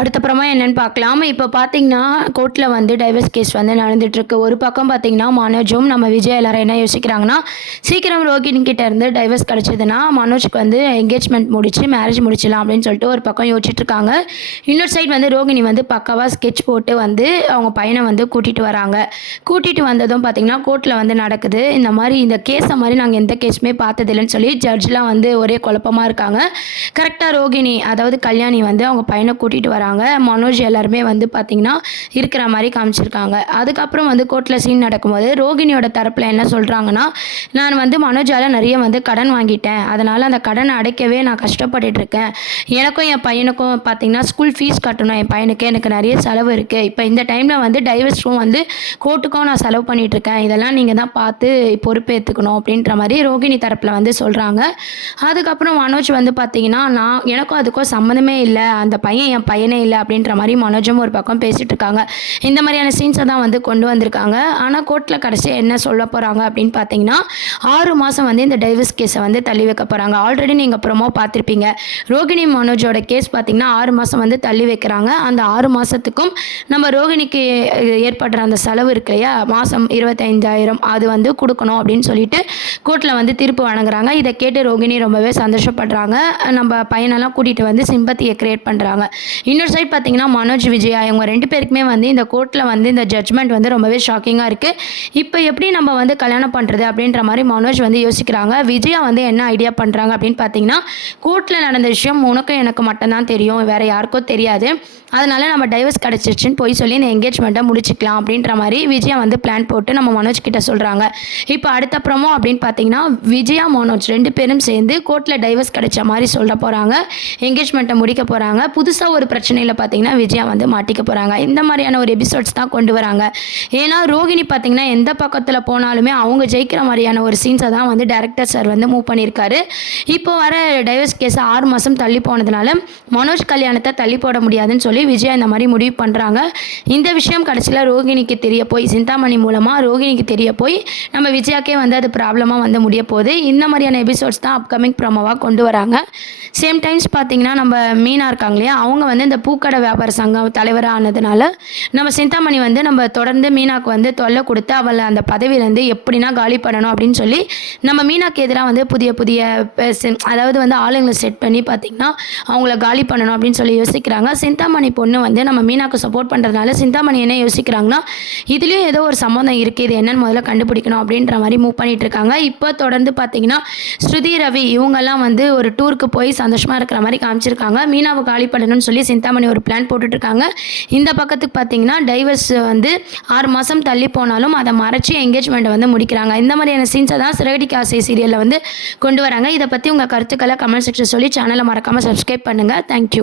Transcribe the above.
அடுத்தப்புறமா என்னன்னு பார்க்கலாம். இப்போ பார்த்தீங்கன்னா, கோர்ட்ல வந்து டைவர்ஸ் கேஸ் வந்து நடந்துட்டுருக்கு. ஒரு பக்கம் பார்த்தீங்கன்னா, மனோஜும் நம்ம விஜய் எல்லாரும் என்ன யோசிக்கிறாங்கன்னா, சீக்கிரம் ரோகிணி கிட்ட இருந்து டைவர்ஸ் கிடைச்சதுன்னா, மனோஜ்க்கு வந்து என்கேஜ்மெண்ட் முடிச்சு, மேரேஜ் முடிச்சிடலாம் அப்படின்னு சொல்லிட்டு ஒரு பக்கம் யோசிச்சுட்ருக்காங்க. இன்னொரு சைடு வந்து ரோகிணி வந்து பக்காவா ஸ்கெட்ச் போட்டு வந்து அவங்க பையனை வந்து கூட்டிட்டு வராங்க. கூட்டிட்டு வந்ததும் பார்த்தீங்கன்னா, கோர்ட்ல வந்து நடக்குது. இந்த மாரி இந்த கேஸை மாரி நாங்க எந்த கேஸுமே பார்த்ததில்லன்னு சொல்லி ஜட்ஜ்லாம் வந்து ஒரே குழப்பமா இருக்காங்க. கரெக்ட்டா ரோகிணி அதாவது கல்யாணி வந்து அவங்க பையனை கூட்டிட்டு வராங்க. மனோஜ் எல்லாருமே வந்து பார்த்தீங்கன்னா, இருக்கிற மாரி காமிச்சிருக்காங்க. அதுக்கப்புறம் வந்து கோர்ட்ல சீன் நடக்கும்போது, ரோகிணியோட தரப்புல என்ன சொல்றாங்கன்னா, நான் வந்து மனோஜால நிறைய வந்து கடன் வாங்கிட்டேன். அதனால அந்த கடனை அடைக்கவே நான் கஷ்டப்பட்டுட்டு இருக்கேன். எனக்கும் என் பையனுக்கும் பார்த்தீங்கன்னா, ஸ்கூல் ஃபீஸ் கட்டணும் என் பையனுக்கு. எனக்கு நிறைய செலவு இருக்கு. இப்போ இந்த டைம்ல வந்து டைவர்ஸும் வந்து கோர்ட்டுக்கும் நான் செலவு பண்ணிட்டு இருக்கேன். இதெல்லாம் நீங்க தான் பார்த்து பொறுப்பேத்துக்கணும் அப்படின்ற மாரி ரோகிணி தரப்புல வந்து சொல்றாங்க. அதுக்கப்புறம் மனோஜ் வந்து பார்த்தீங்கன்னா, எனக்கும் அதுக்கும் சம்மந்தமே இல்ல. அந்த பையன் என் பையனே இல்ல அப்படின்ற மாரி மனோஜும் ஒரு பக்கம் பேசிட்டு இருக்காங்க. இந்த மாதிரியான சீன்ஸை தான் வந்து கொண்டு வந்திருக்காங்க. ஆனா கோர்ட்ல கடைசியா என்ன சொல்ல போறாங்க அப்படின்னு பார்த்தீங்கன்னா, 6 மாசம் வந்து இந்த டைவர்ஸ் கேஸை வந்து தள்ளி வைக்க போறாங்க. ஆல்ரெடி நீங்க ப்ரோமோ பார்த்திருப்பீங்க. ரோகிணி மனோஜோட கேஸ் பார்த்தீங்கன்னா 6 மாசம் வந்து தள்ளி வைக்கிறாங்க. அந்த 6 மாசத்துக்கும் நம்ம ரோகிணிக்கு ஏற்படுற அந்த செலவு இருக்கு இல்லையா, மாசம் 25,000 அது வந்து கொடுக்கணும் அப்படின்னு சொல்லிட்டு கோர்ட்ல வந்து தீர்ப்பு வழங்குறாங்க. இதை கேட்டு ரோகிணி ரொம்பவே சந்தோஷப்படுறாங்க. நம்ம பையனெல்லாம் கூட்டிட்டு வந்து சிம்பத்தியை கிரியேட் பண்ணுறாங்க. இன்னொரு சைட் பார்த்தீங்கன்னா, மனோஜ் விஜயா இவங்க 2 பேருக்குமே வந்து இந்த கோர்ட்டில் வந்து இந்த ஜட்ஜ்மெண்ட் வந்து ரொம்பவே ஷாக்கிங்காக இருக்குது. இப்போ எப்படி நம்ம வந்து கல்யாணம் பண்ணுறது அப்படின்ற மாதிரி மனோஜ் வந்து யோசிக்கிறாங்க. விஜயா வந்து என்ன ஐடியா பண்ணுறாங்க அப்படின்னு பார்த்தீங்கன்னா, கோர்ட்டில் நடந்த விஷயம் உனக்கும் எனக்கு மட்டும்தான் தெரியும், வேறு யாருக்கும் தெரியாது. அதனால நம்ம டைவர்ஸ் கிடச்சிருச்சுன்னு போய் சொல்லி இந்த என்கேஜ்மெண்ட்டை முடிச்சிக்கலாம் அப்படின்ற மாதிரி விஜயா வந்து பிளான் போட்டு நம்ம மனோஜ் கிட்ட சொல்கிறாங்க. இப்போ அடுத்தப்புறமோ அப்படின்னு பார்த்தீங்கன்னா, விஜயா மனோஜ் 2 பேரும் சேர்ந்து கோர்ட்டில் டைவர்ஸ் கிடைச்ச மாதிரி சொல்ல போகிறாங்க. என்கேஜ்மெண்ட்டை முடிக்க போகிறாங்க. புதுசாக ஒரு பிரச்சனையில் பார்த்தீங்கன்னா விஜயா வந்து மாட்டிக்க போகிறாங்க. இந்த மாதிரியான ஒரு எபிசோட்ஸ் தான் கொண்டு வராங்க. ஏன்னா ரோகிணி பார்த்தீங்கன்னா எந்த பக்கத்தில் போனாலுமே அவங்க ஜெயிக்கிற மாதிரியான ஒரு சீன்ஸை தான் வந்து டைரக்டர் சார் வந்து மூவ் பண்ணியிருக்காரு. இப்போ வர டைவர்ஸ் கேஸ் 6 மாதம் தள்ளி போனதுனால மனோஜ் கல்யாணத்தை தள்ளி போட முடியாதுன்னு சொல்லி விஜயா இந்த மாதிரி முடிவு பண்ணுறாங்க. இந்த விஷயம் கடைசியில் ரோகிணிக்கு தெரிய போய், சிந்தாமணி மூலமாக ரோகிணிக்கு தெரிய போய் நம்ம விஜயாக்கே வந்து அது ப்ராப்ளமாக வந்து முடிய போகுது. இந்த மாதிரியான எபிசோட்ஸ் தான் அப்கமிங் ப்ரோமோவாக கொண்டு வராங்க. சேம் டைம்ஸ் பார்த்தீங்கன்னா, நம்ம மீனா இருக்காங்க இல்லையா, அவங்க வந்து இந்த பூக்கடை வியாபார சங்கம் தலைவராக ஆனதுனால நம்ம சிந்தாமணி வந்து நம்ம தொடர்ந்து மீனாக்கு வந்து தொல்லை கொடுத்து அவளை அந்த பதவியிலேருந்து எப்படின்னா காலி பண்ணணும் அப்படின்னு சொல்லி நம்ம மீனாக்கு எதிராக வந்து புதிய புதிய அதாவது வந்து ஆளுங்களை செட் பண்ணி பார்த்திங்கன்னா அவங்கள காலி பண்ணணும் அப்படின்னு சொல்லி யோசிக்கிறாங்க. சிந்தாமணி பொண்ணு வந்து நம்ம மீனாக்கு சப்போர்ட் பண்ணுறதுனால சிந்தாமணி என்ன யோசிக்கிறாங்கன்னா, இதுலேயும் ஏதோ ஒரு சம்மந்தம் இருக்குது, இது என்னன்னு முதல்ல கண்டுபிடிக்கணும் அப்படின்ற மாதிரி மூவ் பண்ணிட்டு இருக்காங்க. இப்போ தொடர்ந்து பார்த்தீங்கன்னா, ஸ்ருதி ரவி இவங்கெல்லாம் வந்து ஒரு டூருக்கு போய் சந்தோஷமாக இருக்கிற மாதிரி காமிச்சிருக்காங்க. மீனாவை காலி பண்ணணும்னு சொல்லி சிந்தாமணி ஒரு பிளான் போட்டுட்ருக்காங்க. இந்த பக்கத்துக்கு பார்த்தீங்கன்னா, டைவர்ஸ் வந்து 6 மாதம் தள்ளி போனாலும் அதை மறைச்சி என்கேஜ்மெண்ட்டை வந்து முடிக்கிறாங்க. இந்த மாதிரியான சீன்ஸை தான் சிறகடிக்க ஆசை சீரியலில் வந்து கொண்டு வராங்க. இதை பற்றி உங்கள் கருத்துக்களை கமெண்ட் செக்ஷன் சொல்லி சேனலை மறக்காமல் சப்ஸ்கிரைப் பண்ணுங்கள். தேங்க்யூ.